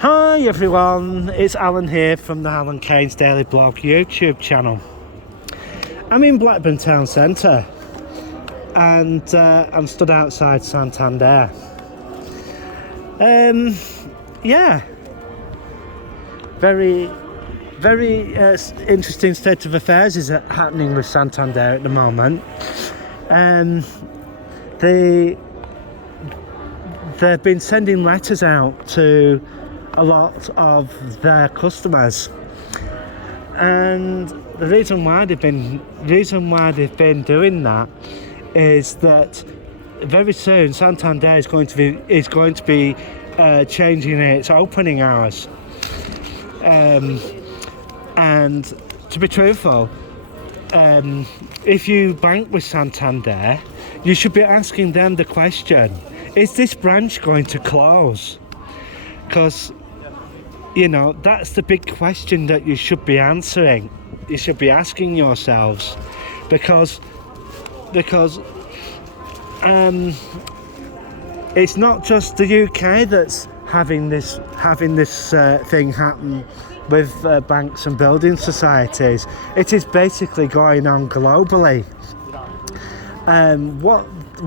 Hi everyone, it's Alan here from the Alan Keynes Daily Blog YouTube channel. I'm in Blackburn Town Centre and I'm stood outside Santander. Yeah, very interesting state of affairs is happening with Santander at the moment. They've been sending letters out to a lot of their customers, and the reason why they've been doing that is that very soon Santander is going to be changing its opening hours, and to be truthful, if you bank with Santander, you should be asking them the question, is this branch going to close? Because, you know, that's the big question that you should be answering. You should be asking yourselves, because it's not just the UK that's having this thing happen with banks and building societies. It is basically going on globally.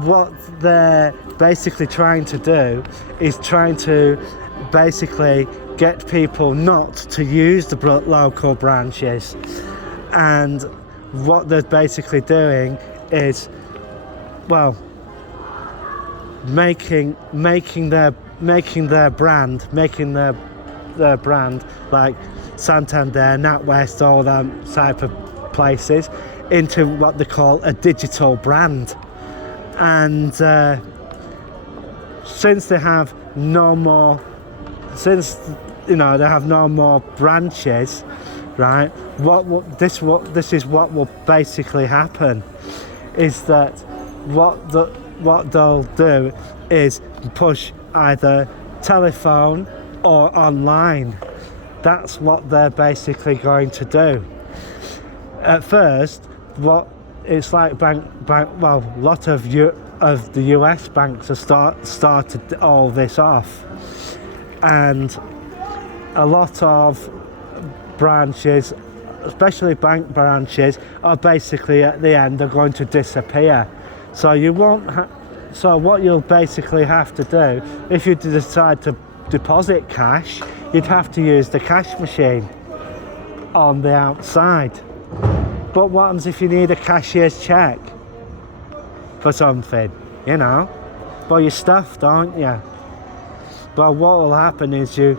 What they're basically trying to do is trying to basically get people not to use the local branches, and what they're basically doing is, well, making their brand like Santander, NatWest, all that type of places into what they call a digital brand. And since they have no more branches, right, this is what will basically happen, is that what they'll do is push either telephone or online. That's what they're basically going to do. At first, what it's like a lot of the US banks have started all this off, and a lot of branches, especially bank branches, are basically at the end are going to disappear. So you won't. So what you'll basically have to do, if you decide to deposit cash, you'd have to use the cash machine on the outside. But what happens if you need a cashier's check for something, you know? Well, you're stuffed, aren't you? But what will happen is you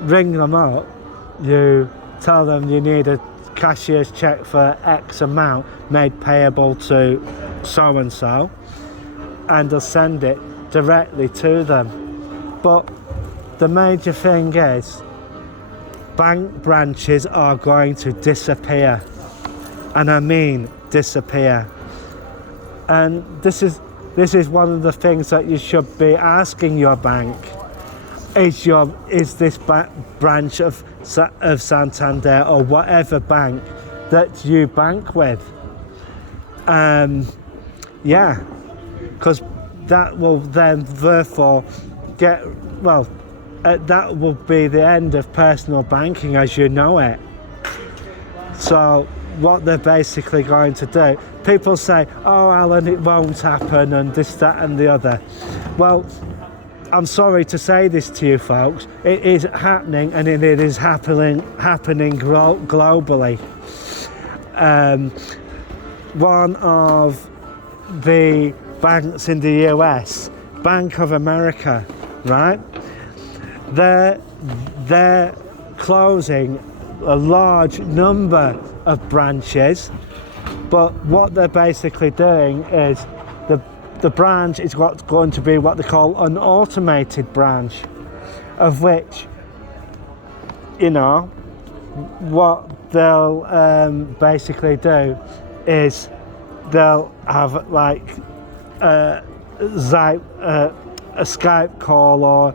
ring them up, you tell them you need a cashier's check for X amount made payable to so-and-so, and they'll send it directly to them. But the major thing is, bank branches are going to disappear. And I mean disappear. And this is one of the things that you should be asking your bank. Is this branch of Santander or whatever bank that you bank with? Yeah, because that will then therefore that will be the end of personal banking as you know it. So what they're basically going to do, people say, oh Alan, it won't happen, and this, that and the other. Well, I'm sorry to say this to you folks, it is happening, and it is happening globally. One of the banks in the US, Bank of America, right, they're closing a large number of branches, but what they're basically doing is the branch is what's going to be what they call an automated branch, of which, you know, what they'll basically do is they'll have like a Skype call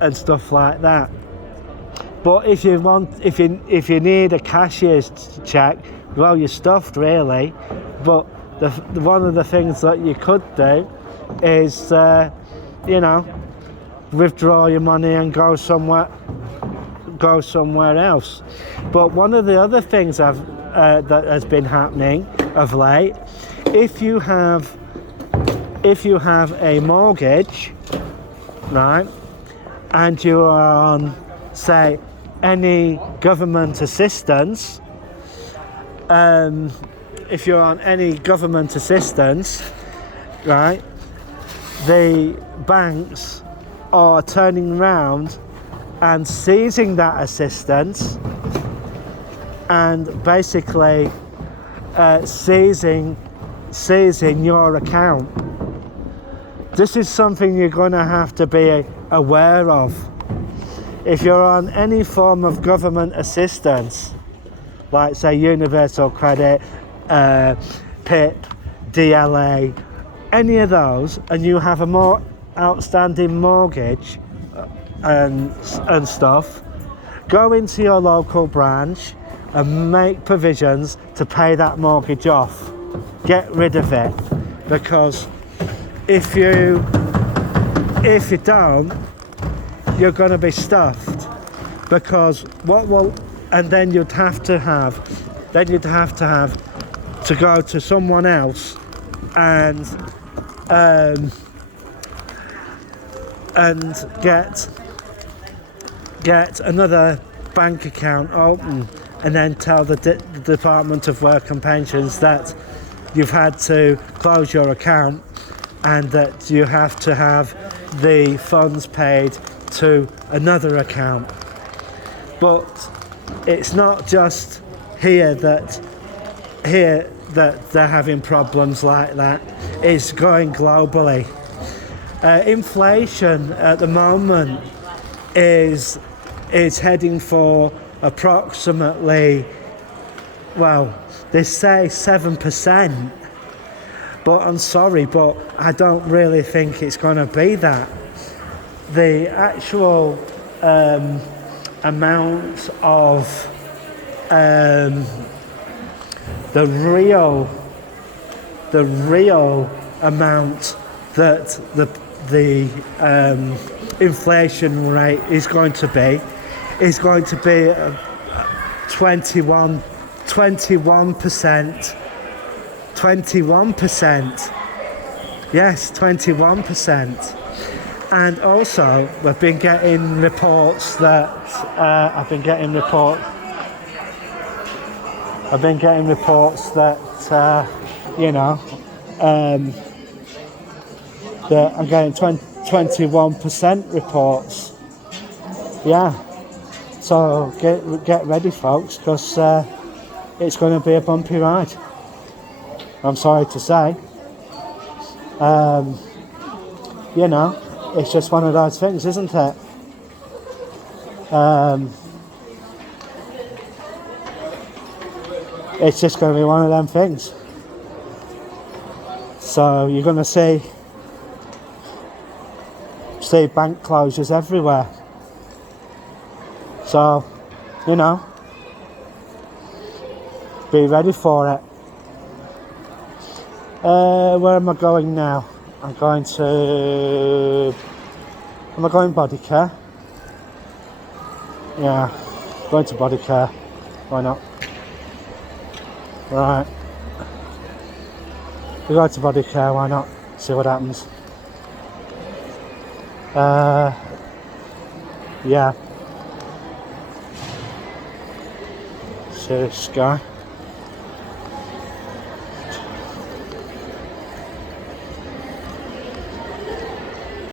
and stuff like that. But if you need a cashier's check, well, you're stuffed really. But one of the things that you could do is, withdraw your money and go somewhere go somewhere else. But one of the other things that has been happening of late, if you have a mortgage, right, and you are on, say, any government assistance, if you're on any government assistance, right, the banks are turning around and seizing that assistance and basically seizing your account. This is something you're going to have to be aware of. If you're on any form of government assistance, like say Universal Credit, PIP, DLA, any of those, and you have a more outstanding mortgage and stuff, go into your local branch and make provisions to pay that mortgage off. Get rid of it, because if you don't, you're going to be stuffed. Because then you'd have to have to go to someone else and get another bank account open, and then tell the Department of Work and Pensions that you've had to close your account and that you have to have the funds paid to another account. But it's not just here that they're having problems like that. It's going globally. Inflation at the moment is heading for approximately, well, they say 7%, but I'm sorry, but I don't really think it's going to be that. The actual amount of the real amount that the inflation rate is going to be 21%. 21%. Yes, 21%. And also, we've been getting reports that I've been getting reports that that I'm getting 21% reports. Yeah. So get ready, folks, because it's going to be a bumpy ride. I'm sorry to say. It's just one of those things, isn't it? It's just going to be one of them things. So you're going to see bank closures everywhere. So, be ready for it. Where am I going now? Am I going body care? Yeah, going to body care. Why not? Right. We go to body care, why not? See what happens. Yeah. See this guy.